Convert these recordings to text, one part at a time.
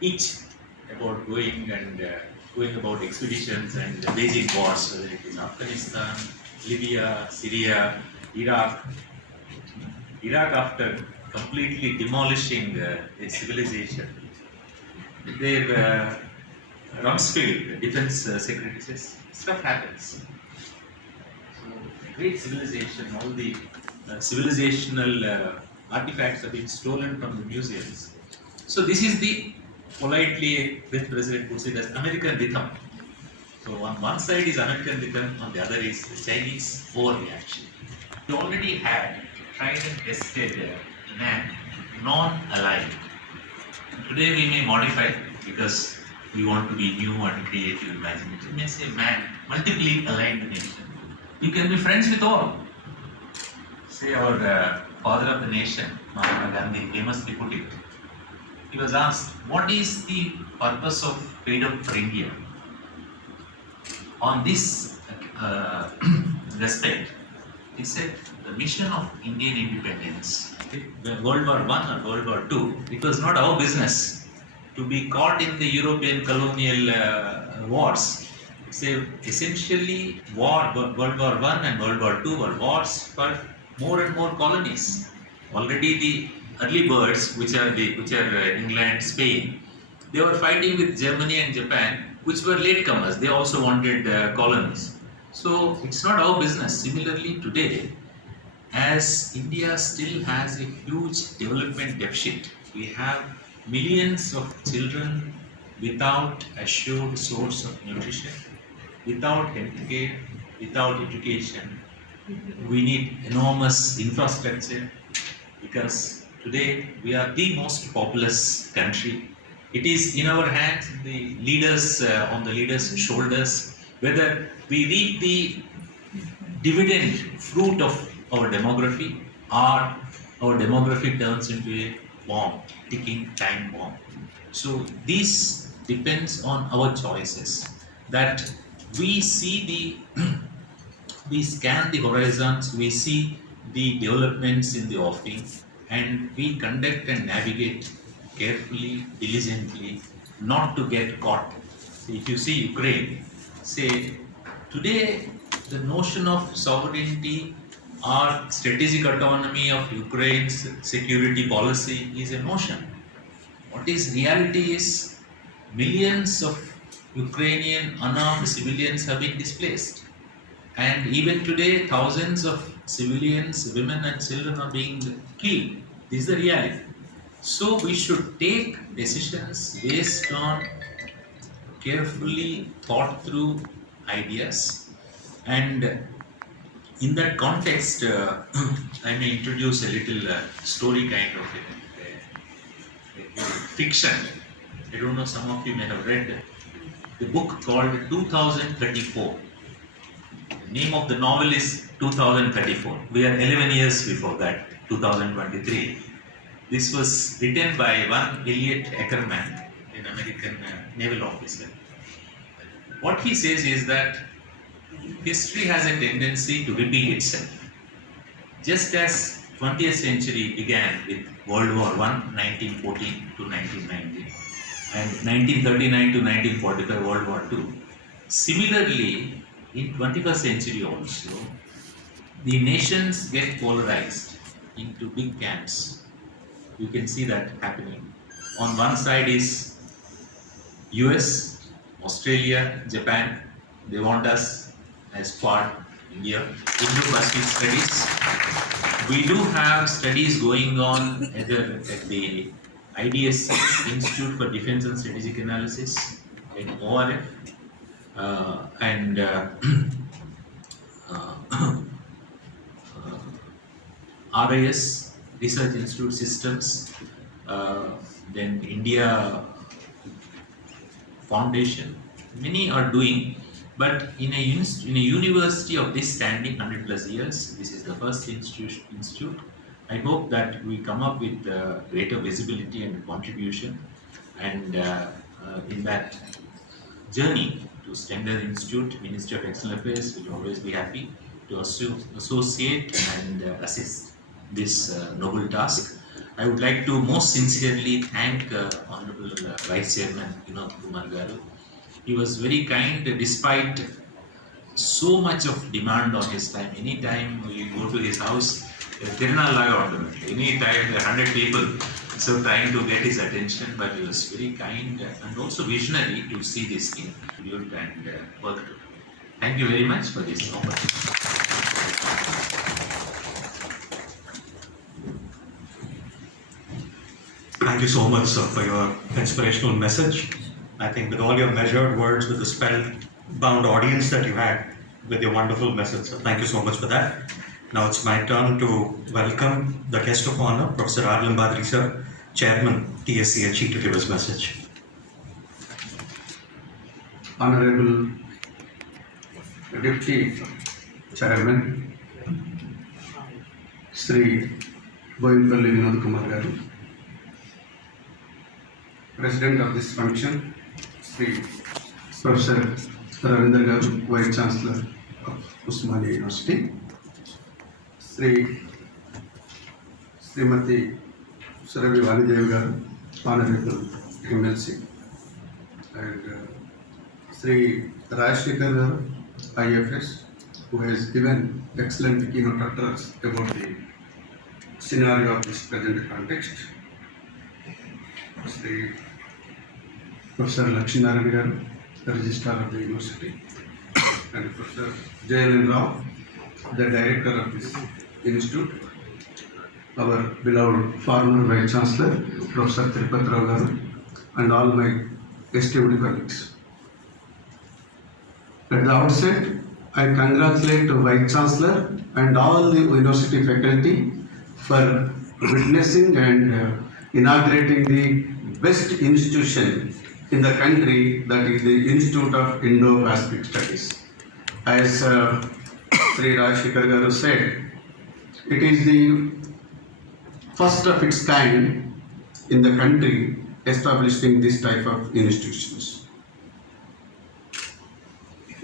itch about going about expeditions and waging wars, whether it is Afghanistan, Libya, Syria, Iraq. Iraq, after completely demolishing its civilization, their Rumsfeld, defense secretary, says stuff happens. So, great civilization, all the civilizational artifacts have been stolen from the museums. So, this is the politely, the president puts it as American rhythm. So, on one side is American rhythm, on the other is the Chinese overreaction. We already had tried and tested man non-aligned. Today we may modify because we want to be new and creative, imaginative. We may say man, multiply aligned nation. You can be friends with all. Say our father of the nation, Mahatma Gandhi, famously put it. He was asked, what is the purpose of freedom for India? On this respect, he said, the mission of Indian independence, World War I or World War II, it was not our business to be caught in the European colonial wars. Say essentially, World War I and World War II were wars for more and more colonies. Already the early birds, which are England, Spain, they were fighting with Germany and Japan, which were latecomers. They also wanted colonies. So it's not our business. Similarly, today, as India still has a huge development deficit, we have millions of children without assured source of nutrition, without healthcare, without education. We need enormous infrastructure because today we are the most populous country. It is in our hands, the leaders on the leaders' shoulders, whether we reap the dividend fruit of our demography or our demography turns into a bomb, ticking time bomb. So this depends on our choices. That we see the we scan the horizons, we see the developments in the offing, and we conduct and navigate carefully, diligently, not to get caught. See, if you see Ukraine, say today the notion of sovereignty or strategic autonomy of Ukraine's security policy is a notion. What is reality is millions of Ukrainian unarmed civilians have been displaced. And even today, thousands of civilians, women and children are being killed. This is the reality. So we should take decisions based on carefully thought through ideas. And in that context, I may introduce a little story kind of a fiction. I don't know, some of you may have read the book called 2034. The name of the novel is 2034. We are 11 years before that, 2023. This was written by one Elliot Ackerman, an American naval officer. What he says is that history has a tendency to repeat itself. Just as 20th century began with World War I, 1914 to 1919, and 1939 to 1945, World War II. Similarly, in 21st century also, the nations get polarized into big camps. You can see that happening. On one side is US, Australia, Japan. They want us as Quad, India. Indo-Pacific studies. We do have studies going on either at the IDS Institute for Defense and Strategic Analysis in ORF and RIS, Research Institute Systems, then India Foundation. Many are doing, but in a university of this standing, 100 plus years, this is the first institute. I hope that we come up with greater visibility and contribution, and in that journey to Standard Institute, Ministry of External Affairs will always be happy to associate and assist this noble task. I would like to most sincerely thank Honorable Vice Chairman Vinod Kumar Garu. He was very kind despite so much of demand on his time. Anytime we go to his house, anytime 100 people, so trying to get his attention, but he was very kind and also visionary to see this thing built and work. Thank you very much for this opportunity. Thank you so much, sir, for your inspirational message. I think with all your measured words, with the spellbound audience that you had, with your wonderful message, sir, thank you so much for that. Now it's my turn to welcome the guest of honor, Professor R. Limbadri, sir, Chairman, TSCHE, to give his message. Honorable Deputy Chairman, Sri Boinpalli Vinod Kumar Garu, President of this function, Sri Professor Ravinder Garu, Vice Chancellor of Usmania University, Srimati Suravi Validev Garu, Honorable MLC, and Sri Rajshekar Garu, IFS, who has given excellent keynote address about the scenario of this present context. Sri Professor Lakshminarayan Garu, the Registrar of the University, and Professor JLN Rao, the Director of this Institute, our beloved former Vice Chancellor, Professor Tirupati Rao Garu, and all my esteemed colleagues. At the outset, I congratulate the Vice Chancellor and all the university faculty for witnessing and inaugurating the best institution in the country, that is the Institute of Indo-Pacific Studies. As Sri Rajshekar Garu said, it is the first of its kind in the country establishing this type of institutions.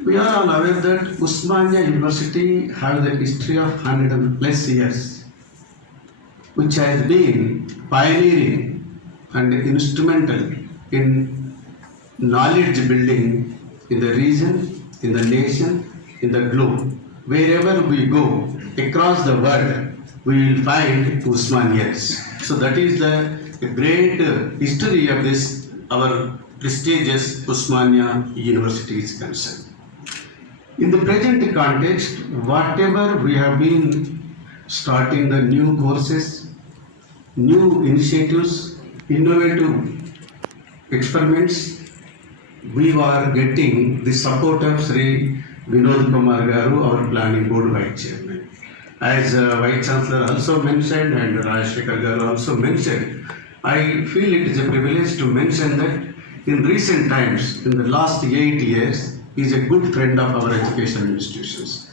We are all aware that Usmania University has a history of 100+ years, which has been pioneering and instrumental in knowledge building in the region, in the nation, in the globe. Wherever we go across the world, we will find Usmanians. So that is the great history of this, our prestigious Usmania University is concerned. In the present context, whatever we have been starting the new courses, new initiatives, innovative experiments, we are getting the support of Sri Vinod Kumar Garu, our planning board vice chairman. As Vice Chancellor also mentioned and Rajshekar Garu also mentioned, I feel it is a privilege to mention that in recent times, in the last 8 years, he is a good friend of our educational institutions.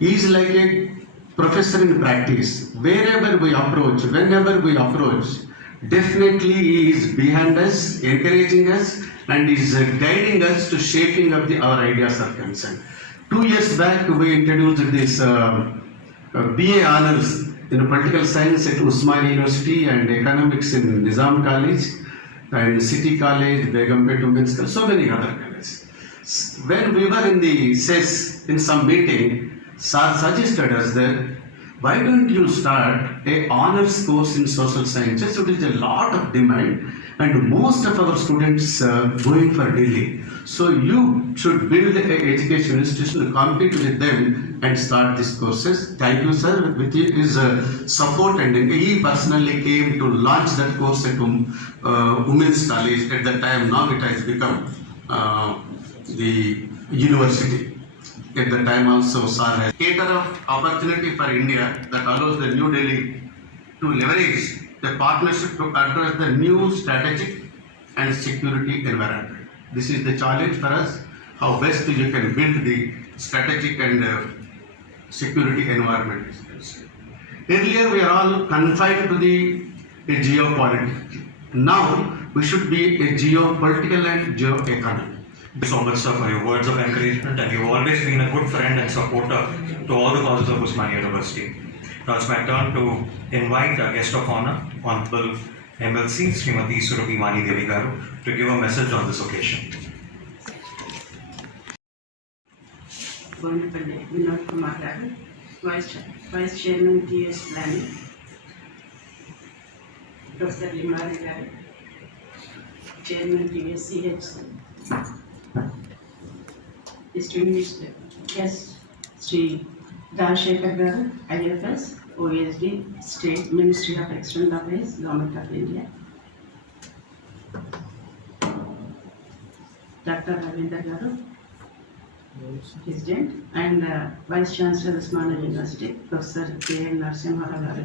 He is like a professor in practice. Wherever we approach, whenever we approach, definitely he is behind us, encouraging us, and is guiding us to shaping of our ideas are concerned. 2 years back, we introduced this BA honors in political science at Usmania University and economics in Nizam College and City College, Begumpet Women's College, so many other colleges. When we were in the CES in some meeting, Sir suggested us that why don't you start a honors course in social sciences? So there is a lot of demand and most of our students going for Delhi. So you should build an education institution to compete with them and start these courses. Thank you, sir. With his support, and he personally came to launch that course at Women's College at that time. Now it has become the university. At the time also, sir has cater of opportunity for India that allows the New Delhi to leverage the partnership to address the new strategic and security environment. This is the challenge for us, how best you can build the strategic and security environment. Earlier we are all confined to the geopolitics. Now we should be a geopolitical and geoeconomic. Thank you so much, sir, for your words of encouragement, and you've always been a good friend and supporter to all the causes of Usmania University. Now it's my turn to invite our guest of honor, Honorable MLC Srimati Surabhi Vani Devi Garu, to give a message on this occasion. Bondipalli Vinod Kumar garu, Vice Chairman TS Planning, Professor Limari garu, Chairman TS CHC, distinguished guest Sri Rajshekar garu, IFS, OSD, State Ministry of External Affairs, Government of India, Dr. Ravinder garu, President, and Vice Chancellor Usmania University, Professor K.N. Narasimha garu,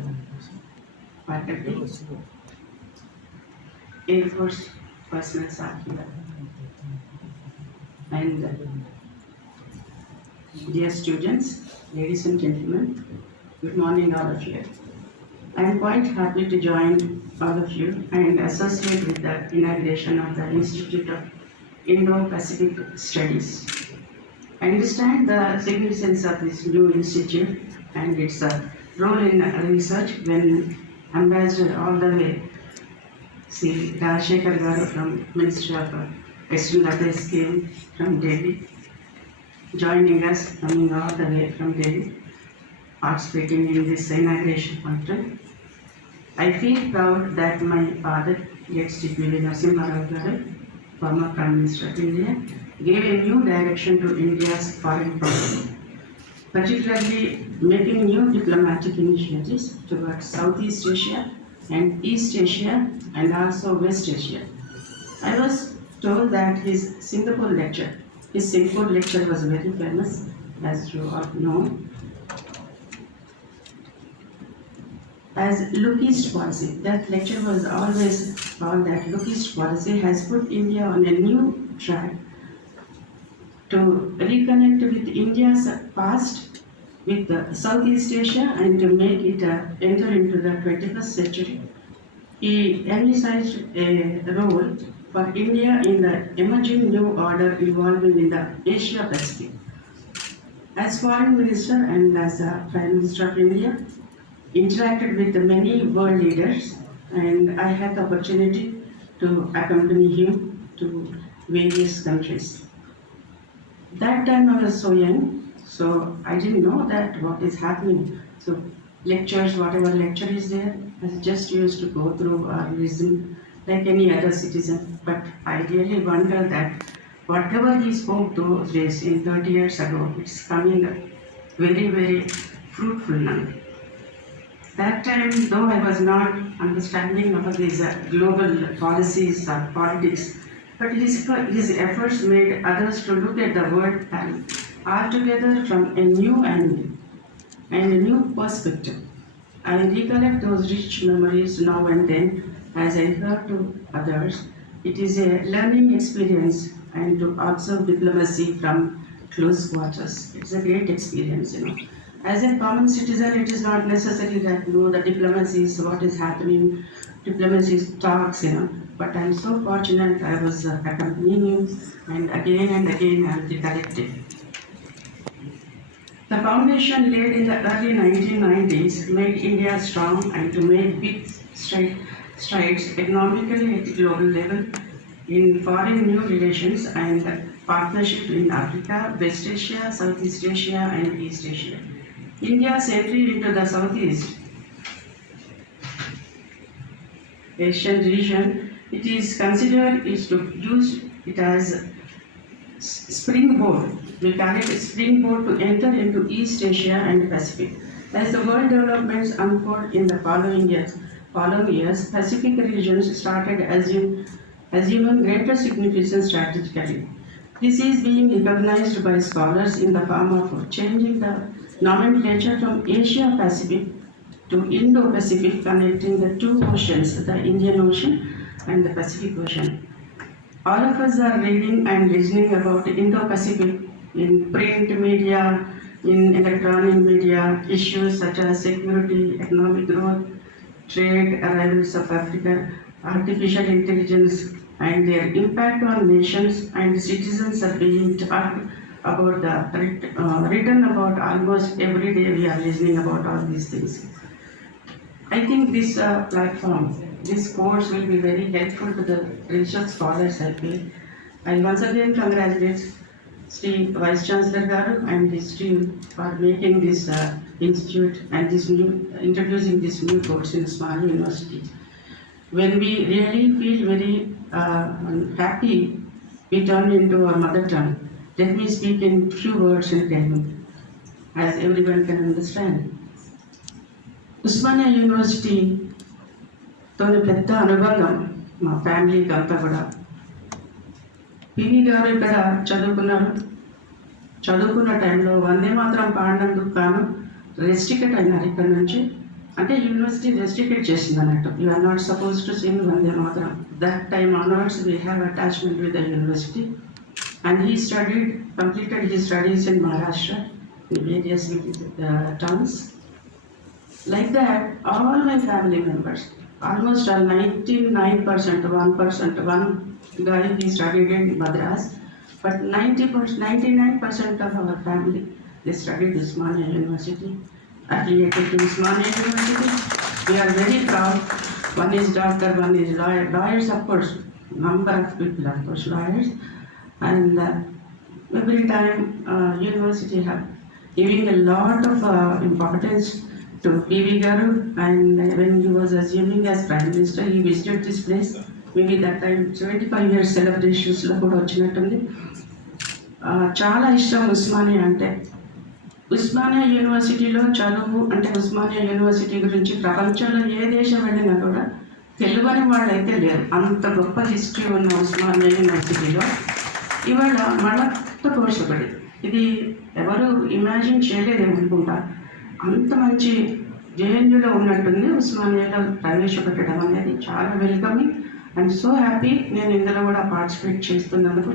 faculty, Air Force personnel are here, and dear students, ladies and gentlemen, good morning all of you. I am quite happy to join all of you and associate with the inauguration of the Institute of Indo-Pacific Studies. I understand the significance of this new institute and its role in research when Ambassador all the way, Sri Rajshekar garu from Ministry of External Affairs came from Delhi, joining us, coming all the way from Delhi, participating in this inauguration function. I feel proud that my father, yet Sri Narasimha garu, former Prime Minister of India, gave a new direction to India's foreign policy, particularly making new diplomatic initiatives towards Southeast Asia and East Asia and also West Asia. I was told that his Singapore lecture was very famous, as you all know, as Look East policy. That lecture was always called that Look East policy has put India on a new track to reconnect with India's past with Southeast Asia and to make it enter into the 21st century. He emphasized a role for India in the emerging new order evolving in the Asia Pacific. As Foreign Minister and as Prime Minister of India, interacted with many world leaders, and I had the opportunity to accompany him to various countries. That time I was so young, so I didn't know that what is happening. So lectures, whatever lecture is there, I just used to go through or listen like any other citizen. But I really wonder that whatever he spoke those days in 30 years ago, it's coming very, very fruitful now. That time, though I was not understanding of these global policies or politics, but his efforts made others to look at the world and altogether from a new angle and a new perspective. I recollect those rich memories now and then as I hear to others. It is a learning experience and to observe diplomacy from close quarters. It's a great experience, you know. As a common citizen, it is not necessary that you know the diplomacy is what is happening, diplomacy talks, you know. But I'm so fortunate I was accompanying you, and again I am recollecting. The foundation laid in the early 1990s made India strong and to make big strides economically at the global level in foreign new relations and partnership in Africa, West Asia, Southeast Asia and East Asia. India's entry into the Southeast Asian region, it is considered is to use it as springboard. We call it a springboard to enter into East Asia and Pacific. As the world developments unfold in the following years, Pacific regions started assuming greater significance strategically. This is being recognized by scholars in the form of changing the nomenclature from Asia Pacific to Indo-Pacific, connecting the two oceans, the Indian Ocean and the Pacific Ocean. All of us are reading and listening about Indo-Pacific in print media, in electronic media, issues such as security, economic growth, trade, arrivals of Africa, artificial intelligence, and their impact on nations and citizens are being talked about written about almost every day. We are listening about all these things. I think this platform, this course will be very helpful to the research scholars, I feel. I once again congratulate Sri Vice Chancellor Garu and his team for making this institute and introducing this new course in Usmania University. When we really feel very happy, we turn into our mother tongue. Let me speak in few words in Telugu, as everyone can understand. Osmania యూనివర్సిటీతో పెద్ద అనుబంధం మా ఫ్యామిలీకి అంతా కూడా. PV గారు ఇక్కడ చదువుకున్న టైంలో వందే మాత్రం పాడినందుకు కాను రెస్ట్రిక్ట్ అయినారు ఇక్కడ నుంచి. అంటే యూనివర్సిటీ రెస్ట్రిక్ట్ చేసింది అన్నట్టు. You are not suppose to sing Vande Mataram. That time onwards we have attachment with the university. And he completed his studies in Maharashtra in various towns. Like that, all my family members, almost 99%, 1%, one guy he studied in Madras, but 99% of our family, they studied Usmania University, affiliated to Usmania University. We are very proud. One is doctor, one is lawyer. Lawyers, of course, number of people, of course, lawyers. And every time university have giving a lot of importance to PV Garu, and when he was assuming as Prime Minister, he visited this place. Maybe that time 75 years celebrations lo kuda vachinattundi. Chaala ishtam Usmania ante. Osmania యూనివర్సిటీలో చదువు అంటే Osmania university గురించి ప్రపంచంలో ఏ దేశం వెళ్ళినా కూడా తెలియని వాళ్ళు అయితే లేరు. అంత గొప్ప హిస్టరీ ఉన్న ఉస్మానియా యూనివర్సిటీలో ఇవాళ మళ్ళీ కోర్సు ఒకటి. ఇది ఎవరు ఇమాజిన్ చేయలేదేమనుకుంటా. అంత మంచి జేఎన్యూలో ఉన్నట్టుంది ఉస్మానియాలో ప్రవేశపెట్టడం అనేది చాలా వెల్కమింగ్ అండ్ సో హ్యాపీ. నేను ఇందులో కూడా పార్టిసిపేట్ చేస్తున్నందుకు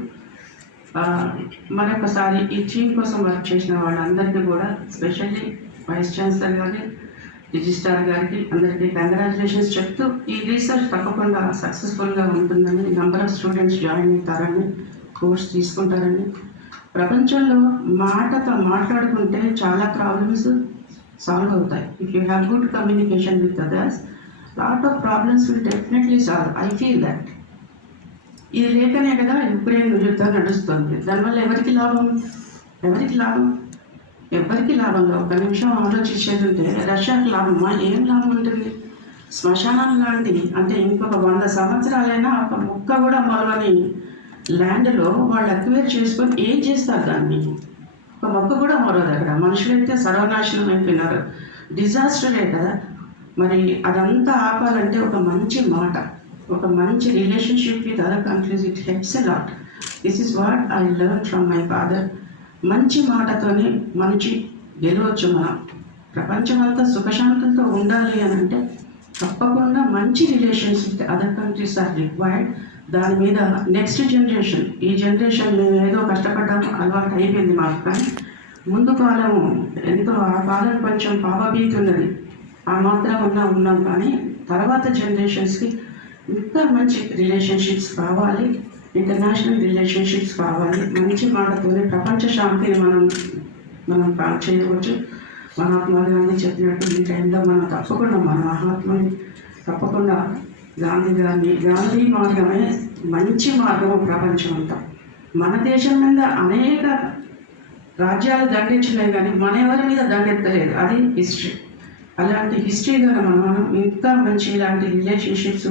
మరొకసారి ఈ టీమ్ కోసం వర్క్ చేసిన వాళ్ళందరికీ కూడా, స్పెషల్లీ వైస్ ఛాన్సలర్ గారికి, రిజిస్ట్రార్ గారికి అందరికీ కంగ్రాచులేషన్స్ చెప్తూ, ఈ రీసెర్చ్ తప్పకుండా సక్సెస్ఫుల్గా ఉంటుందని, నెంబర్ ఆఫ్ స్టూడెంట్స్ జాయిన్ అవుతారని, కోర్స్ తీసుకుంటారని. ప్రపంచంలో మాటతో మాట్లాడుకుంటే చాలా ప్రాబ్లమ్స్ సాల్వ్ అవుతాయి. If you have good communication with others, lot of problems will definitely solve. I feel that. ఇది లేకనే కదా యుక్రెయిన్ యుద్ధం నడుస్తుంది. దానివల్ల ఎవరికి లాభం? ఎవరికి లాభం? ఒక నిమిషం ఆలోచించేది ఉంటే రష్యాకి లాభమా? ఏం లాభం ఉంటుంది? శ్మశానం లాంటి, అంటే ఇంకొక 100 సంవత్సరాలైనా ఒక మొక్క కూడా మొలవని ల్యాండ్లో వాళ్ళు అక్వైర్ చేసుకొని ఏం చేస్తారు? దాన్ని ఒక మొక్క కూడా మొలవదు అక్కడ. మనుషులైతే సర్వనాశనం అయిపోయినారు. డిజాస్టరే కదా. మరి అదంతా ఆపాలంటే ఒక మంచి మాట, ఒక మంచి relationship with other countries, it helps a lot. This is what I learn from my father. మంచి మాటతోనే మంచి గెలవచ్చు. మనం ప్రపంచమంతా సుఖశాంతులతో ఉండాలి అని అంటే తప్పకుండా మంచి relations with other countries are required. దాని మీద నెక్స్ట్ జనరేషన్, ఈ జనరేషన్ మేము ఏదో కష్టపడ్డాము, అలవాటు అయిపోయింది మాకు. కానీ ముందు కాలము ఎంతో, ఆ కాలం కొంచెం పాపభీతి ఉన్నది, ఆ మాత్రం ఉన్నాం. కానీ తర్వాత జనరేషన్స్కి ఇంకా మంచి రిలేషన్షిప్స్ కావాలి, ఇంటర్నేషనల్ రిలేషన్షిప్స్ కావాలి. మంచి మాటతోనే ప్రపంచ శాంతిని మనం చేయవచ్చు. మహాత్మా గాంధీ చెప్పినట్టు ఈ టైంలో మనం తప్పకుండా మన మహాత్ముని తప్పకుండా గాంధీ మార్గమే మంచి మార్గము ప్రపంచం అంతా. మన దేశం మీద అనేక రాజ్యాలు దండించినాయి కానీ మన ఎవరి మీద దండెత్తలేదు. అది హిస్టరీ. అలాంటి హిస్టరీ కనుక మనం ఇంకా మంచి ఇలాంటి రిలేషన్షిప్స్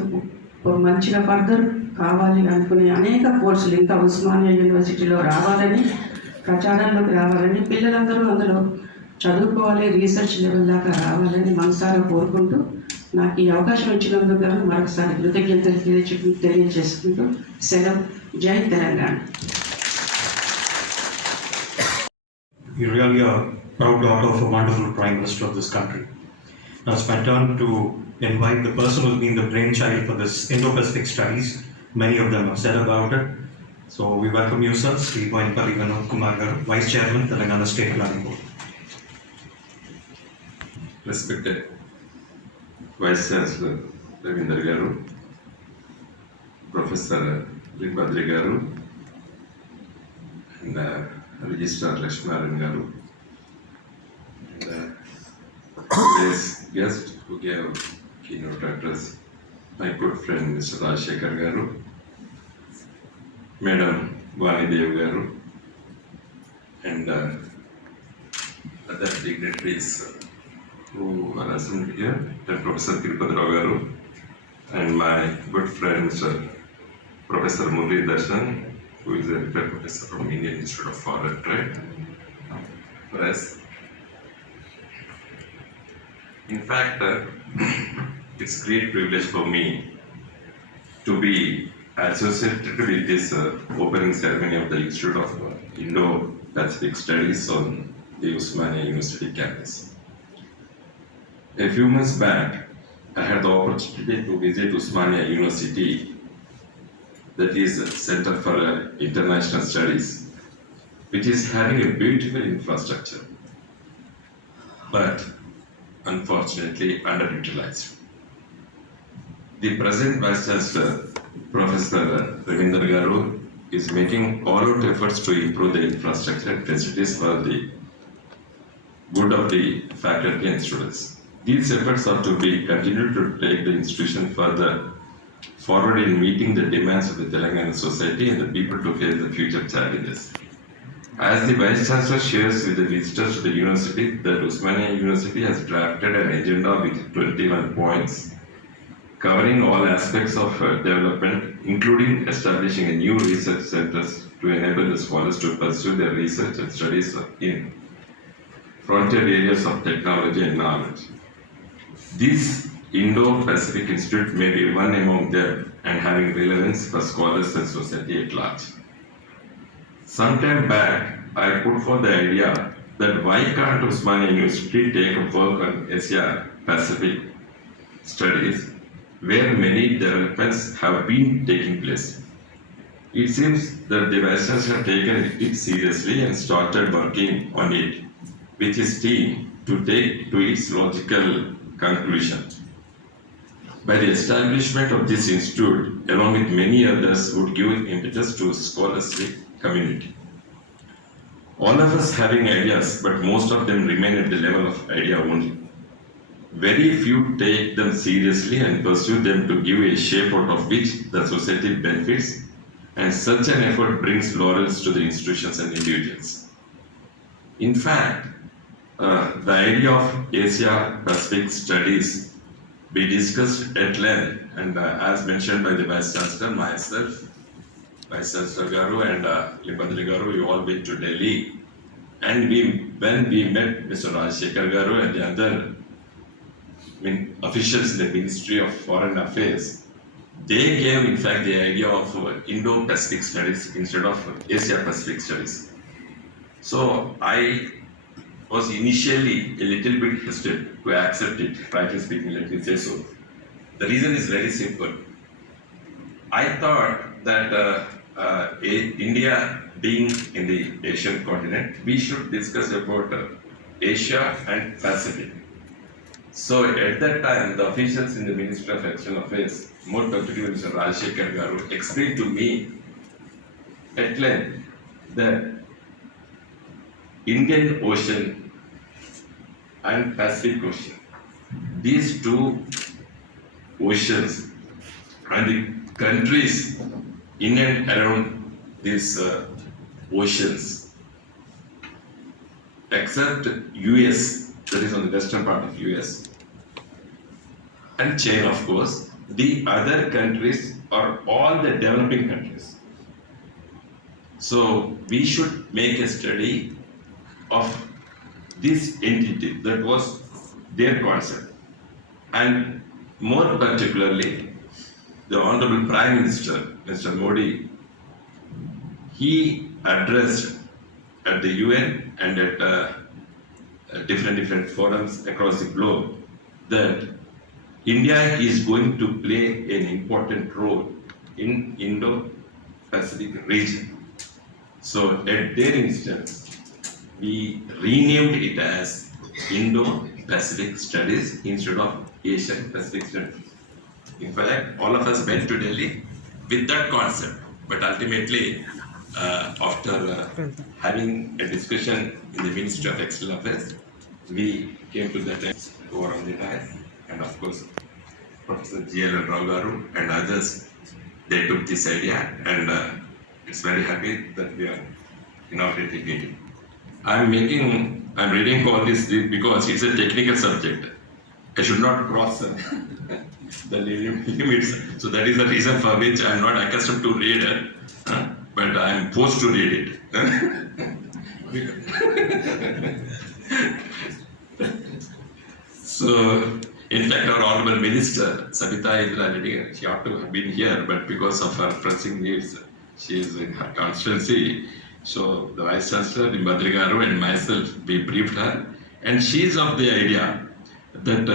మంచిగా ఫర్దర్ కావాలి అనుకునే అనేక కోర్సులు ఇంకా ఉస్మానియా యూనివర్సిటీలో రావాలని, ప్రచారంలోకి రావాలని, పిల్లలందరూ అందులో చదువుకోవాలి, రీసెర్చ్ లెవెల్ దాకా రావాలని మనసారా కోరుకుంటూ, నాకు ఈ అవకాశం ఇచ్చినందుకు గాను మరొకసారి కృతజ్ఞతలు తెలియజేసుకుంటూ సెలవు. జై Telangana. You really are proud daughter of a wonderful Prime Minister of this country. Now it's my turn to invite the person who's been the brainchild for this Indo-Pacific studies. Many of them have said about it. So we welcome you, sir, Sri Vainpalli Vinod Kumar Garu, Vice Chairman, Telangana State Planning Board. Respected Vice Chancellor Ravinder Garu, Professor Reddy Garu, and Registrar Lakshmanan Garu, and today's guest who gave keynote address, my good friend Mr. Rajshekhar Garu, Madam Vani Dev Garu, and other dignitaries who are assembled here, and Professor Tirupati Rao Garu, and my good friend Mr. Professor Murli Darshan, who is a retired professor from Indian Institute of Foreign Trade. Press. In fact, it's a great privilege for me to be associated with this opening ceremony of the Institute of Indo Pacific Studies on the Usmania University campus. A few months back, I had the opportunity to visit Usmania University, that is a Center for International Studies, which is having a beautiful infrastructure, but unfortunately underutilized. The present Vice Chancellor, Professor Ravinder Garu, is making all-out efforts to improve the infrastructure and facilities for the good of the faculty and students. These efforts are to be continued to take the institution further forward in meeting the demands of the Telangana society and the people to face the future challenges. As the Vice Chancellor shares with the visitors to the university, that Usmania University has drafted an agenda with 21 points covering all aspects of development, including establishing a new research centers to enable the scholars to pursue their research and studies in frontier areas of technology and knowledge. This Indo-Pacific Institute may be one among them and having relevance for scholars and society at large. Sometime back, I put forth the idea that why can't Usmania University take a work on Asia Pacific studies where many developments have been taking place. It seems that the Vice Chancellor have taken it seriously and started working on it with his team to take to its logical conclusion. By the establishment of this institute, along with many others, would give impetus to scholarly community. All of us having ideas, but most of them remain at the level of idea only. Very few take them seriously and pursue them to give a shape out of which the society benefits, and such an effort brings laurels to the institutions and individuals. In fact, the idea of Asia Pacific studies be discussed at length, and as mentioned by the Vice Chancellor, myself, Vice Chancellor Garu and Limbadri Garu, we all went to Delhi, and when we met Mr. Rajshekhar Garu and the other officials in the Ministry of Foreign Affairs, they gave in fact the idea of Indo-Pacific studies instead of Asia-Pacific studies. So I was initially a little bit hesitant to accept it, frankly speaking, let me say so. The reason is very simple. I thought that India being in the Asian continent, we should discuss about Asia and Pacific. So at that time, the officials in the Ministry of External Affairs, more particularly Mr. Rajshekhar Garu, explained to me at length that Indian Ocean and Pacific Ocean, these two oceans and the countries in and around these oceans, except US, that is on the western part of US, and China, of course, the other countries are all the developing countries. So we should make a study of this entity. That was their concept. And more particularly, the Honorable Prime Minister, Mr. Modi, he addressed at the UN and at different forums across the globe that India is going to play an important role in Indo-Pacific region. So at their instance, we renamed it as Indo-Pacific Studies instead of Asian Pacific Studies. In fact, all of us went to Delhi with that concept, but ultimately after having a discussion in the Ministry of External Affairs, we came to that who are on the dais, and of course, Professor JLN Garu and others, they took this idea, and it's very happy that we are inaugurating it. I'm reading all this because it's a technical subject. I should not cross the limits. So that is the reason for which I'm not accustomed to read it, but I'm forced to read it. So, in fact, our Honorable Minister, Sabita Indra Reddy, she ought to have been here, but because of her pressing needs, she is in her constituency. So, the Vice Chancellor, Madri Garu, and myself, we briefed her, and she is of the idea that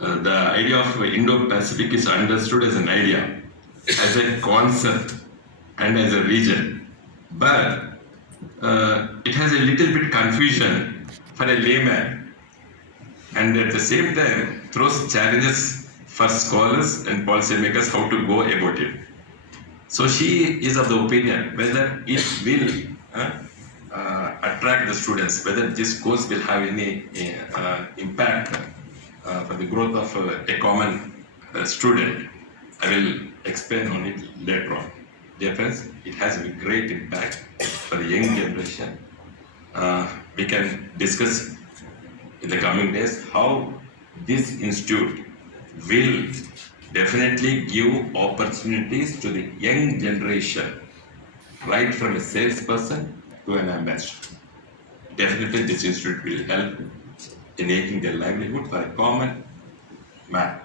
the idea of Indo-Pacific is understood as an idea, as a concept, and as a region. But it has a little bit confusion for a layman, and at the same time throws challenges for scholars and policymakers how to go about it. So she is of the opinion whether it will attract the students, whether this course will have any impact for the growth of a common student. I will explain on it later on. Dear friends, it has a great impact for the young generation. We can discuss in the coming days how this institute will definitely give opportunities to the young generation, right from a salesperson to an ambassador. Definitely this institute will help in making their livelihood for a common man.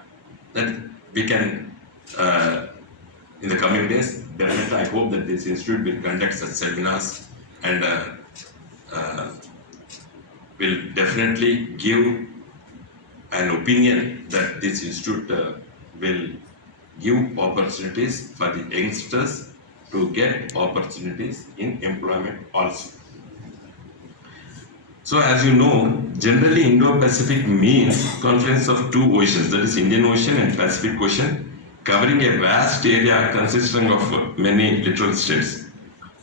Then we can, in the coming days, definitely I hope that this institute will conduct such seminars and will definitely give an opinion that this institute will give opportunities for the youngsters to get opportunities in employment also. So as you know, generally Indo-Pacific means confluence of two oceans, that is Indian Ocean and Pacific Ocean, covering a vast area consisting of many littoral states,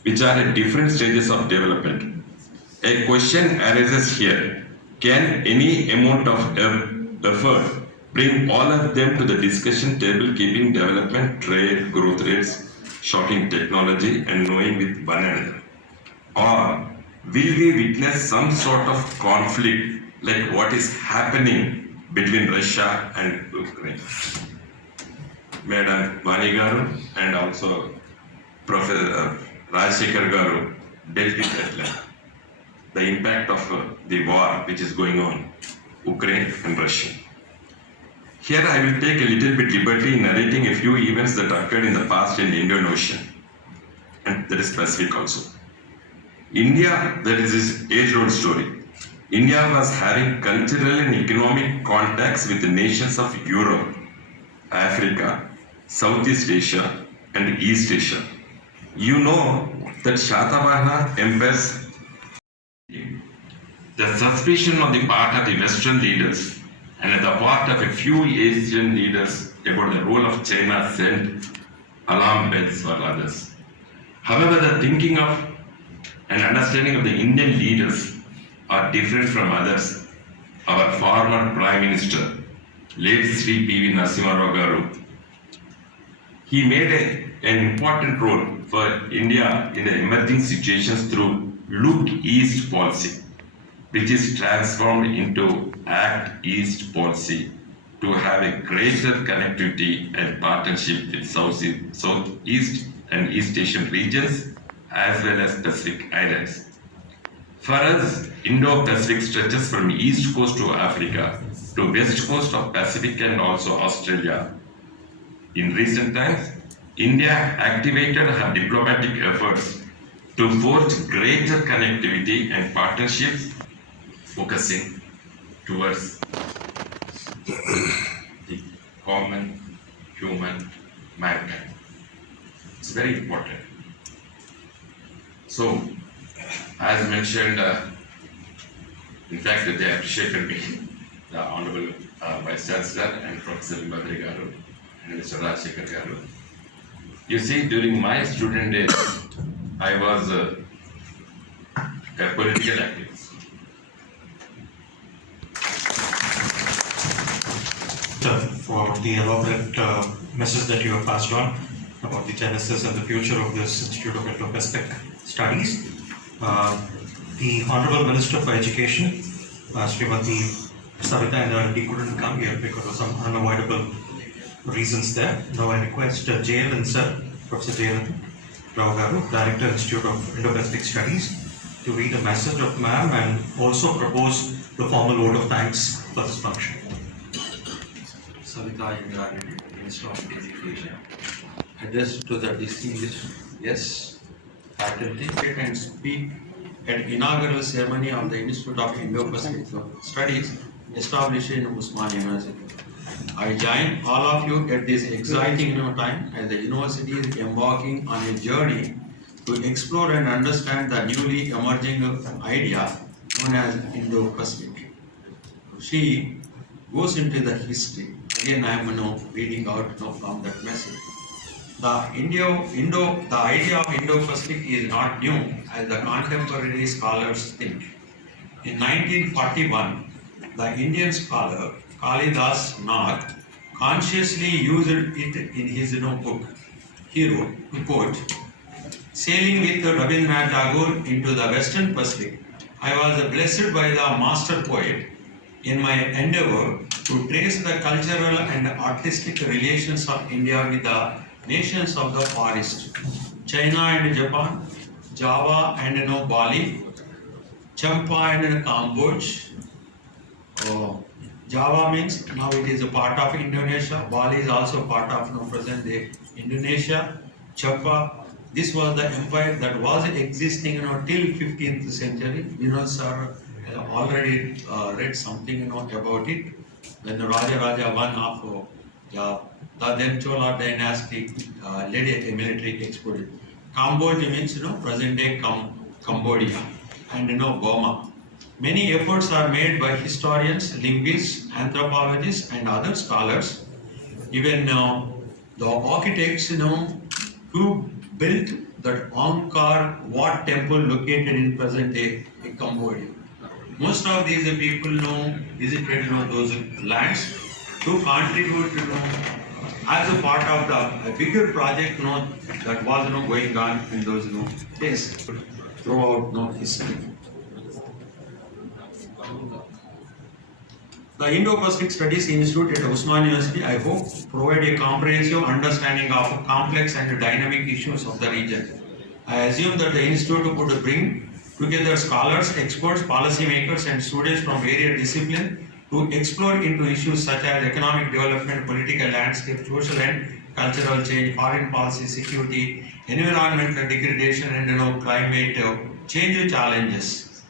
which are at different stages of development. A question arises here: can any amount of effort bring all of them to the discussion table, keeping development, trade, growth rates, shocking technology, and knowing with one another? Or will we witness some sort of conflict like what is happening between Russia and Ukraine? Madam Mani Garu and also Professor Rajshekhar Garu dealt with at length the impact of the war which is going on, Ukraine and Russia. Here I will take a little bit liberty in narrating a few events that occurred in the past in the Indian Ocean, and that is Pacific also. India, that is its age-old story. India was having cultural and economic contacts with the nations of Europe, Africa, Southeast Asia, and East Asia. You know that Shatavahana empires. The suspicion on the part of the Western leaders and on the part of a few Asian leaders about the role of China sent alarm bells for others. However, the thinking of and understanding of the Indian leaders are different from others. Our former Prime Minister, late Sri P.V. Narasimha Rao Garu, he made an important role for India in the emerging situations through Look East policy, which is transformed into Act East policy to have a greater connectivity and partnership with Southeast and East Asian regions as well as Pacific Islands. For us, Indo-Pacific stretches from East Coast to Africa to West Coast of Pacific and also Australia. In recent times, India activated her diplomatic efforts to forge greater connectivity and partnerships focusing towards the common human mankind. It's very important. So, as mentioned, in fact, they appreciated me, the Honorable Vice Chancellor and Professor Madri Garu and Mr. Rajshekhar Garu. You see, during my student days, I was a political activist. For the elaborate message that you have passed on about the genesis and the future of this Institute of Indo-Pacific Studies. The Honorable Minister for Education, Srimati Savita Indrareddy couldn't come here because of some unavoidable reasons there. Now I request JLN sir, Professor JLN Rao Garu, Director Institute of Indo-Pacific Studies, to read a message of ma'am and also propose the formal vote of thanks for this function. Savita Indrareddy, Minister of Education. Address to the distinguished guests, faculty, and speak at inaugural ceremony of the Institute of Indo-Pacific Studies established in Usmania University. I join all of you at this exciting time as the university is embarking on a journey to explore and understand the newly emerging idea known as Indo-Pacific. She goes into the history. Again, I am reading out from that message. The idea of Indo-Pacific is not new as the contemporary scholars think. In 1941, the Indian scholar Kalidas Nath consciously used it in his book. He wrote, quote, "Sailing with Ravinder Tagore into the Western Pacific, I was blessed by the master poet in my endeavor to trace the cultural and artistic relations of India with the nations of the Far East, China and Japan, Java and Bali, Champa and Cambodia. Java means now it is a part of Indonesia. Bali is also part of present day Indonesia. Champa, this was the empire that was existing till 15th century. Sir already read something about it. When the Raja I of the then Chola dynasty led a military expedition. Cambodia means present day Cambodia and Burma. Many efforts are made by historians, linguists, anthropologists, and other scholars. Even the architects who built that Angkor Wat temple located in present day Cambodia. Most of these people visited those lands to contribute as a part of the bigger project that was going on in those days throughout history. The Indo-Pacific Studies Institute at Usmania University, I hope, provide a comprehensive understanding of complex and dynamic issues of the region. I assume that the institute would bring together scholars, experts, policymakers, and students from various disciplines to explore into issues such as economic development, political landscape, social and cultural change, foreign policy, security, environmental degradation, and climate change challenges.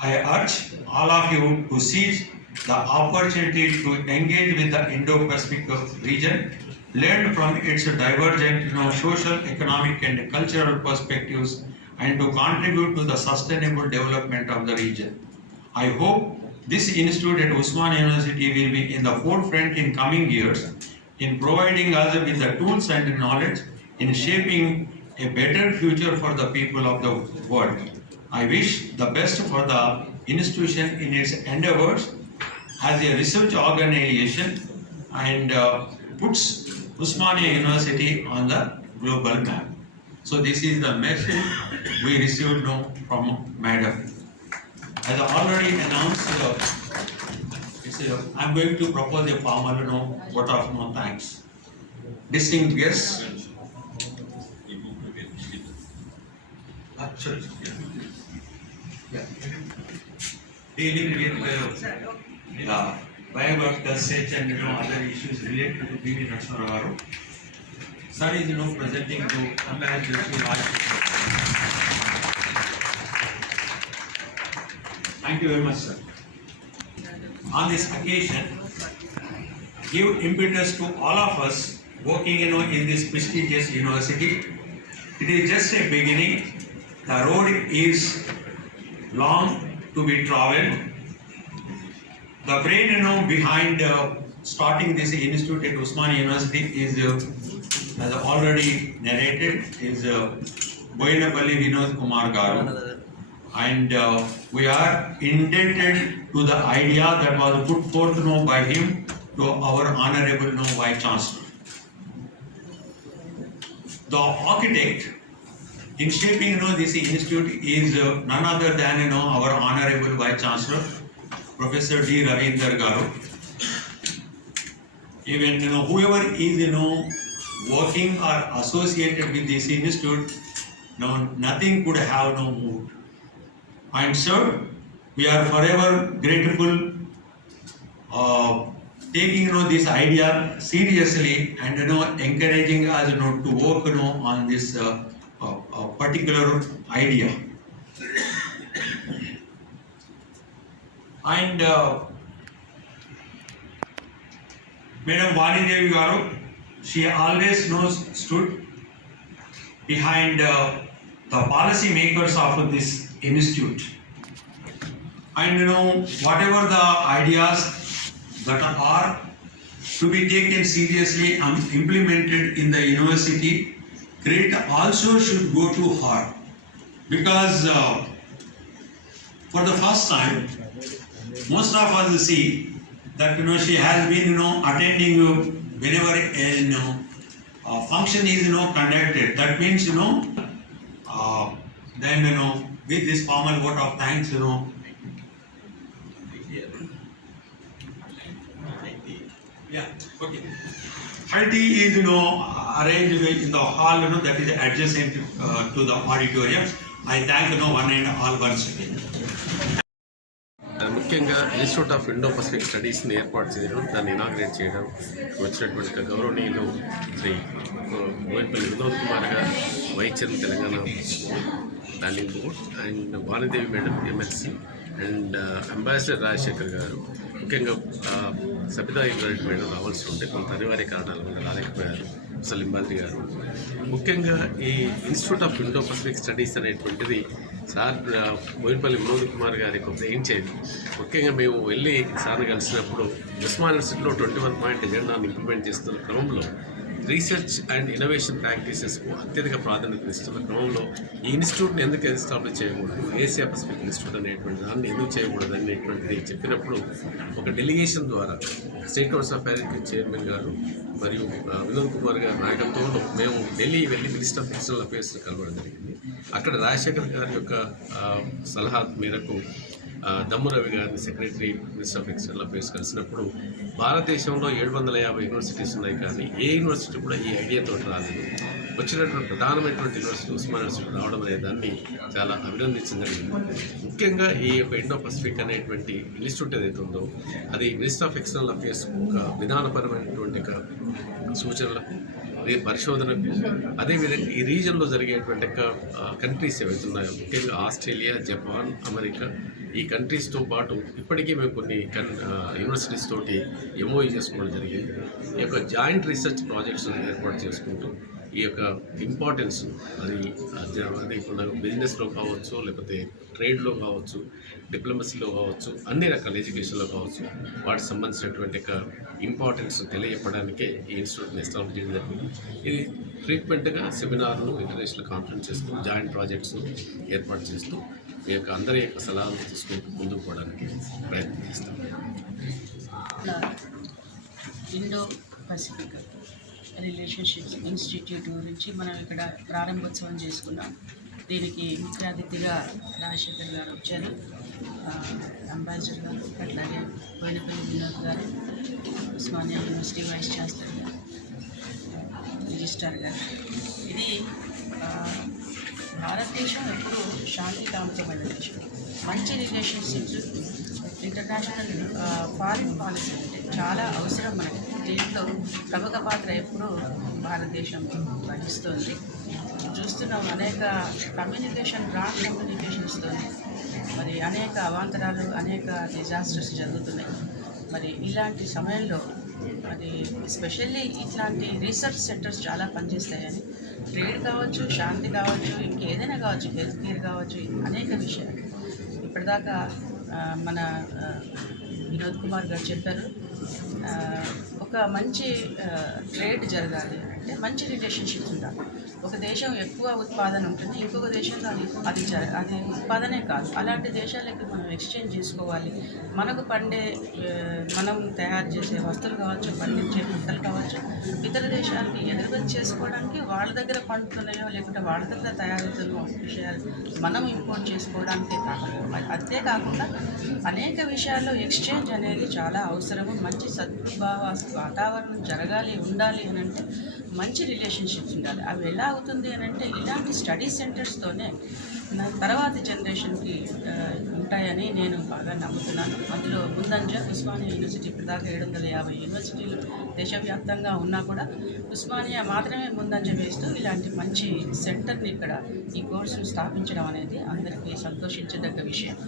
I urge all of you to seize the opportunity to engage with the Indo-Pacific region, learn from its divergent social, economic, and cultural perspectives, and to contribute to the sustainable development of the region. I hope this institute at Usmania University will be in the forefront in coming years in providing us with the tools and knowledge in shaping a better future for the people of the world. I wish the best for the institution in its endeavors as a research organization and puts Usmania University on the global map. So this is the message we received from Madam. As I already announced, I'm going to propose a formal vote of thanks. Distinguished guests. Dealing with biographical research and other issues related to B.V. Narasimha. Sir is presenting to Thank you very much, sir. On this occasion, give impetus to all of us working in this prestigious university. It is just a beginning. The road is long to be traveled. The brain behind starting this institute at Usmania University is, as already narrated, is Boinapalli Vinod Kumar Garu, and we are indebted to the idea that was put forth by him to our Honorable Vice Chancellor. The architect in shaping this institute is none other than our Honorable Vice Chancellor, Professor D. Ravinder Garu. Even whoever is working or associated with this institute, nothing could have moved. And sir, we are forever grateful taking this idea seriously and encouraging us to work on this particular idea. And Madam Vani Devi Garu, she always stood behind the policy makers of this institute. And whatever the ideas that are to be taken seriously and implemented in the university, credit also should go to her, because for the first time, most of us see that she has been attending whenever a function is conducted. That means then with this formal vote of thanks yeah, okay. High tea is arranged in the hall that is adjacent to the auditorium. I thank one and all once again. ముఖ్యంగా institute of Indo Pacific స్టడీస్ని ఏర్పాటు చేయడం, దాన్ని inaugurate చేయడం వచ్చినటువంటి గౌరవనీయులు శ్రీ బోయినపల్లి వినోద్ కుమార్ గారు, vice chairman Telangana planning board, and Vanidevi madam MLC, and ambassador Rajasekhar గారు. ముఖ్యంగా సబితా ఇంద్రారెడ్డి మేడం రావాల్సి ఉంటే కొంత అనివార్య కారణాల వల్ల రాలేకపోయారు. సలింబాద్రి గారు. ముఖ్యంగా ఈ institute of Indo Pacific studies అనేటువంటిది సార్ బోయినపల్లి వినోద్ కుమార్ గారి ఒక బ్రెయిన్ చేంజ్. ముఖ్యంగా మేము వెళ్ళి సార్ని కలిసినప్పుడు ఉస్మాన్ యూనివర్సిటీలో 21 పాయింట్ ఎజెండాను ఇంప్లిమెంట్ చేస్తున్న క్రమంలో రీసెర్చ్ అండ్ ఇన్నోవేషన్ ప్రాక్టీసెస్కు అత్యధిక ప్రాధాన్యత ఇస్తున్న క్రమంలో ఈ ఇన్స్టిట్యూట్ని ఎందుకు ఎస్టాబ్లిష్ చేయకూడదు, ఏసియా పసిఫిక్ ఇన్స్టిట్యూట్ అనేటువంటి దాన్ని ఎందుకు చేయకూడదు అనేటువంటిది చెప్పినప్పుడు ఒక డెలిగేషన్ ద్వారా state house of affairs chairman గారు మరియు వినోద్ కుమార్ గారి నాయకత్వంలో మేము ఢిల్లీ వెళ్ళి మినిస్టర్ ఆఫ్ ఎక్స్టర్నల్ అఫైర్స్ని కలవడం జరిగింది. అక్కడ రాజశేఖర్ గారి యొక్క సలహా మేరకు దమ్ము రవి గారిని secretary minister of external affairs కలిసినప్పుడు భారతదేశంలో 750 యూనివర్సిటీస్ ఉన్నాయి, కానీ ఏ యూనివర్సిటీ కూడా ఈ ఐడియాతో రాలేదు. వచ్చినటువంటి ప్రధానమైనటువంటి యూనివర్సిటీ ఉస్మాన్ యూనివర్సిటీ రావడం అనే దాన్ని చాలా అభినందించడం జరిగింది. ముఖ్యంగా ఈ యొక్క ఇండో పసిఫిక్ అనేటువంటి ఇన్స్టిట్యూట్ ఏదైతే ఉందో అది మినిస్టర్ ఆఫ్ ఎక్స్టర్నల్ అఫైర్స్ ఒక విధానపరమైనటువంటి సూచనలకు, పరిశోధనకు, అదేవిధంగా ఈ రీజన్లో జరిగేటువంటి కంట్రీస్ ఏవైతే ఉన్నాయో ముఖ్యంగా ఆస్ట్రేలియా, జపాన్, అమెరికా, ఈ కంట్రీస్తో పాటు ఇప్పటికీ మేము కొన్ని యూనివర్సిటీస్ తోటి ఎంఓయూ చేసుకోవడం జరిగింది. ఈ యొక్క జాయింట్ రీసెర్చ్ ప్రాజెక్ట్స్ ఏర్పాటు చేసుకుంటూ ఈ యొక్క ఇంపార్టెన్స్ అది ఇప్పుడు బిజినెస్లో కావచ్చు, లేకపోతే ట్రేడ్లో కావచ్చు, డిప్లొమసీలో కావచ్చు, అన్ని రకాల ఎడ్యుకేషన్లో కావచ్చు, వాటికి సంబంధించినటువంటి ఇంపార్టెన్స్ తెలియజెప్పడానికే ఈ ఇన్స్టిట్యూట్ని ఎస్టాబ్లిష్ చేయడం జరిగింది. ఇది ఫ్రీక్వెంట్గా సెమినార్లు, ఇంటర్నేషనల్ కాన్ఫరెన్సెస్ను, జాయింట్ ప్రాజెక్ట్స్ను ఏర్పాటు చేస్తూ ఈ యొక్క అందరి యొక్క సలహాలు తీసుకుంటూ ముందుకు పోవడానికి ప్రయత్నం చేస్తాం. ఇండో పసిఫిక్ రిలేషన్షిప్స్ ఇన్స్టిట్యూట్ గురించి మనం ఇక్కడ ప్రారంభోత్సవం చేసుకున్నాం. దీనికి ముఖ్య అతిథిగా రాజశేఖర్ గారు వచ్చారు, అంబాసిడర్ గారు, అట్లాగే బోయినపల్లి వినోద్ గారు, ఉస్మానియా యూనివర్సిటీ వైస్ ఛాన్సలర్ గారు, రిజిస్ట్రార్ గారు. ఇది భారతదేశం ఎప్పుడు శాంతి కాముకమైన దేశం. మంచి రిలేషన్షిప్స్, ఇంటర్నేషనల్ ఫారిన్ పాలసీ అంటే చాలా అవసరం మనకి. దీంట్లో ప్రముఖ పాత్ర ఎప్పుడూ భారతదేశం వహిస్తుంది. చూస్తున్నాం అనేక రాంగ్ కమ్యూనికేషన్స్తో మరి అనేక అవాంతరాలు, అనేక డిజాస్టర్స్ జరుగుతున్నాయి. మరి ఇలాంటి సమయంలో మరి ఎస్పెషల్లీ ఇట్లాంటి రీసెర్చ్ సెంటర్స్ చాలా పనిచేస్తాయని, ట్రేడ్ కావచ్చు, శాంతి కావచ్చు, ఇంకేదైనా కావచ్చు, హెల్త్ కేర్ కావచ్చు, అనేక విషయాలు ఇప్పటిదాకా మన వినోద్ కుమార్ గారు చెప్పారు. ఒక మంచి ట్రేడ్ జరగాలి, అంటే మంచి రిలేషన్షిప్స్ ఉండాలి. ఒక దేశం ఎక్కువ ఉత్పాదన ఉంటుంది, ఇంకొక దేశంలో అది ఉత్పాదనే కాదు. అలాంటి దేశాలకి మనం ఎక్స్చేంజ్ చేసుకోవాలి. మనకు పండే మనం తయారు చేసే వస్తువులు కావచ్చు, పండించే పంటలు కావచ్చు, ఇతర దేశాలకి ఎగుమతి చేసుకోవడానికి వాళ్ళ దగ్గర పండుతున్నాయో లేకుంటే వాళ్ళ దగ్గర తయారవుతున్న విషయాలు మనం ఇంపోర్ట్ చేసుకోవడానికే కాకుండా అంతేకాకుండా అనేక విషయాల్లో ఎక్స్చేంజ్ అనేది చాలా అవసరము. మంచి సద్భావ వాతావరణం జరగాలి, ఉండాలి అని అంటే మంచి రిలేషన్షిప్స్ ఉండాలి. అవి ఎలా అవుతుంది అని అంటే ఇలాంటి స్టడీ సెంటర్స్తోనే తర్వాతి జనరేషన్కి ఉంటాయని నేను బాగా నమ్ముతున్నాను. అందులో ముందంజ ఉస్మానియా యూనివర్సిటీ ఇప్పటిదాకా 750 యూనివర్సిటీలు దేశవ్యాప్తంగా ఉన్నా కూడా ఉస్మానియా మాత్రమే ముందంజ వేస్తూ ఇలాంటి మంచి సెంటర్ని ఇక్కడ ఈ కోర్సును స్థాపించడం అనేది అందరికీ సంతోషించదగ్గ విషయం.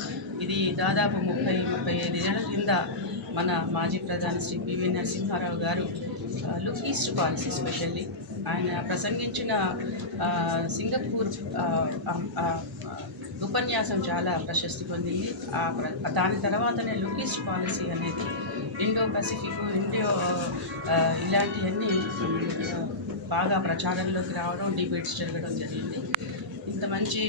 ఇది దాదాపు 30-35 ఏళ్ల కింద మన మాజీ ప్రధాని శ్రీ పివి నరసింహారావు గారు లుక్ ఈస్ట్ పాలసీ స్పెషల్లీ ఆయన ప్రసంగించిన సింగపూర్ ఉపన్యాసం చాలా ప్రశస్తి పొందింది. దాని తర్వాతనే లుక్ ఈస్ట్ పాలసీ అనేది ఇండో పసిఫిక్ ఇలాంటివన్నీ బాగా ప్రచారంలోకి రావడం, డిబేట్స్ జరగడం జరిగింది. ఇంత మంచి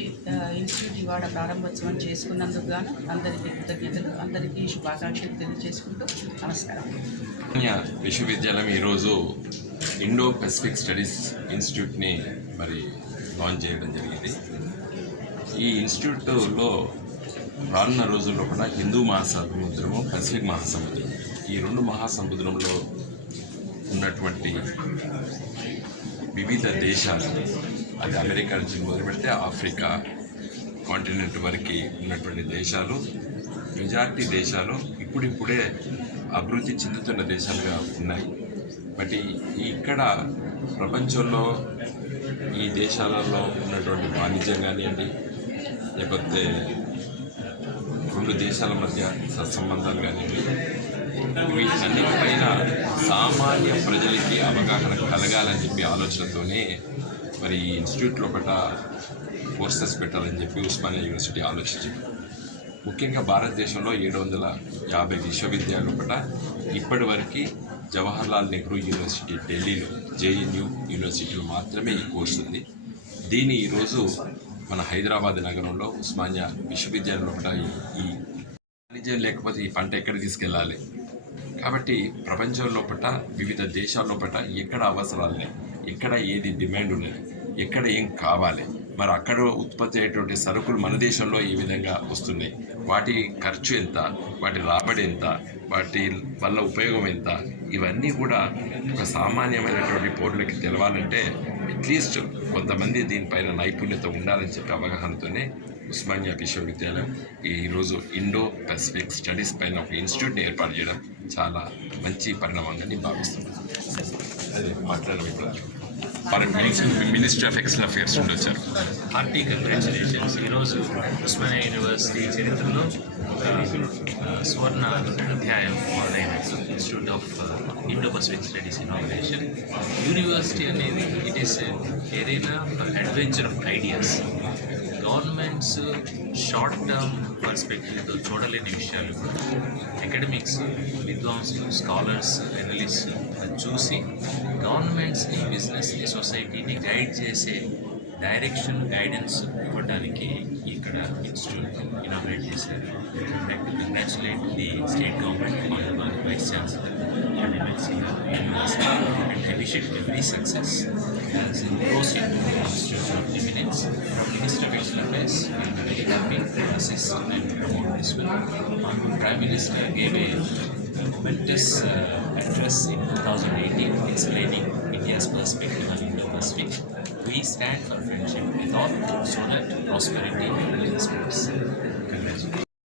ఇన్స్టిట్యూట్ ఇవాళ ప్రారంభోత్సవం చేసుకున్నందుకు గాను అందరికీ కృతజ్ఞతలు, అందరికీ శుభాకాంక్షలు తెలియజేసుకుంటూ నమస్కారం. విశ్వవిద్యాలయం ఈరోజు ఇండో పసిఫిక్ స్టడీస్ ఇన్స్టిట్యూట్ని మరి లాంచ్ చేయడం జరిగింది. ఈ ఇన్స్టిట్యూట్లో రానున్న రోజుల్లో కూడా హిందూ మహాసముద్రము, పసిఫిక్ మహాసముద్రం, ఈ రెండు మహాసముద్రంలో ఉన్నటువంటి వివిధ దేశాలు, అది అమెరికా నుంచి మొదలు పెడితే ఆఫ్రికా కాంటినెంట్ వరకు ఉన్నటువంటి దేశాలు, మెజార్టీ దేశాలు ఇప్పుడిప్పుడే అభివృద్ధి చెందుతున్న దేశాలుగా ఉన్నాయి. బట్ ఇక్కడ ప్రపంచంలో ఈ దేశాలలో ఉన్నటువంటి వాణిజ్యం కానివ్వండి, లేకపోతే రెండు దేశాల మధ్య సత్సంబంధాలు కానివ్వండి, వీటన్నిటిపైన సామాన్య ప్రజలకి అవగాహన కలగాలని చెప్పి ఆలోచనతోనే మరి ఈ ఇన్స్టిట్యూట్ లోపల కోర్సెస్ పెట్టాలని చెప్పి ఉస్మానియా యూనివర్సిటీ ఆలోచించింది. ముఖ్యంగా భారతదేశంలో 750 విశ్వవిద్యాలయాల లోపల ఇప్పటి వరకు జవహర్లాల్ నెహ్రూ యూనివర్సిటీ ఢిల్లీలో, JNU యూనివర్సిటీలో మాత్రమే ఈ కోర్సు ఉంది. దీన్ని ఈరోజు మన హైదరాబాద్ నగరంలో ఉస్మానియా విశ్వవిద్యాలయం లోపల ఈ వాణిజ్యం లేకపోతే ఈ పంట ఎక్కడ తీసుకెళ్ళాలి, కాబట్టి ప్రపంచం లోపల వివిధ దేశాల లోపల ఎక్కడ అవసరాలు, ఎక్కడ ఏది డిమాండ్ ఉన్నది, ఎక్కడ ఏం కావాలి, మరి అక్కడ ఉత్పత్తి అయ్యేటువంటి సరుకులు మన దేశంలో ఈ విధంగా వస్తున్నాయి, వాటి ఖర్చు ఎంత, వాటి రాబడి ఎంత, వాటి వల్ల ఉపయోగం ఎంత, ఇవన్నీ కూడా ఒక సామాన్యమైనటువంటి పౌరులకి తెలవాలంటే అట్లీస్ట్ కొంతమంది దీనిపైన నైపుణ్యత ఉండాలని చెప్పి అవగాహనతోనే ఉస్మానియా విశ్వవిద్యాలయం ఈరోజు ఇండో పసిఫిక్ స్టడీస్ పైన ఒక ఇన్స్టిట్యూట్ని ఏర్పాటు చేయడం చాలా మంచి పరిణామంగా నేను భావిస్తున్నాను. అదే మాట్లాడడం మినిస్ట్రీ ఆఫ్ ఎక్స్టర్నల్ అఫేర్స్ నుండి వచ్చారు. Hearty congratulations. ఈరోజు ఉస్మానియా యూనివర్సిటీ చరిత్రలో సువర్ణ అధ్యాయం మొదలైన institute of Indo Pacific studies inauguration. University అనేది ఇట్ ఈస్ ఏదైనా adventure of ideas. Governments short term పర్స్పెక్టివ్తో చూడలేని విషయాలు అకాడమిక్స్, విద్వాంసులు, స్కాలర్స్, ఎనలిస్ట్ చూసి గవర్నమెంట్స్ని, బిజినెస్ని, సొసైటీని గైడ్ చేసే డైరెక్షన్, గైడెన్స్ ఇవ్వడానికి ఇక్కడ ఇన్స్టిట్యూట్ ఇనాగ్రేట్ చేశారు. Congratulate the state government, honourable vice chancellor and MLC University, and I wish it every success as it grows into an institute of eminence. Minister of External Affairs, we are very happy to assist and promote this one. Honorable Prime Minister gave a momentous address in 2018 explaining India's perspective on Indo-Pacific. We stand for friendship with all so that prosperity will be expressed. Congratulations.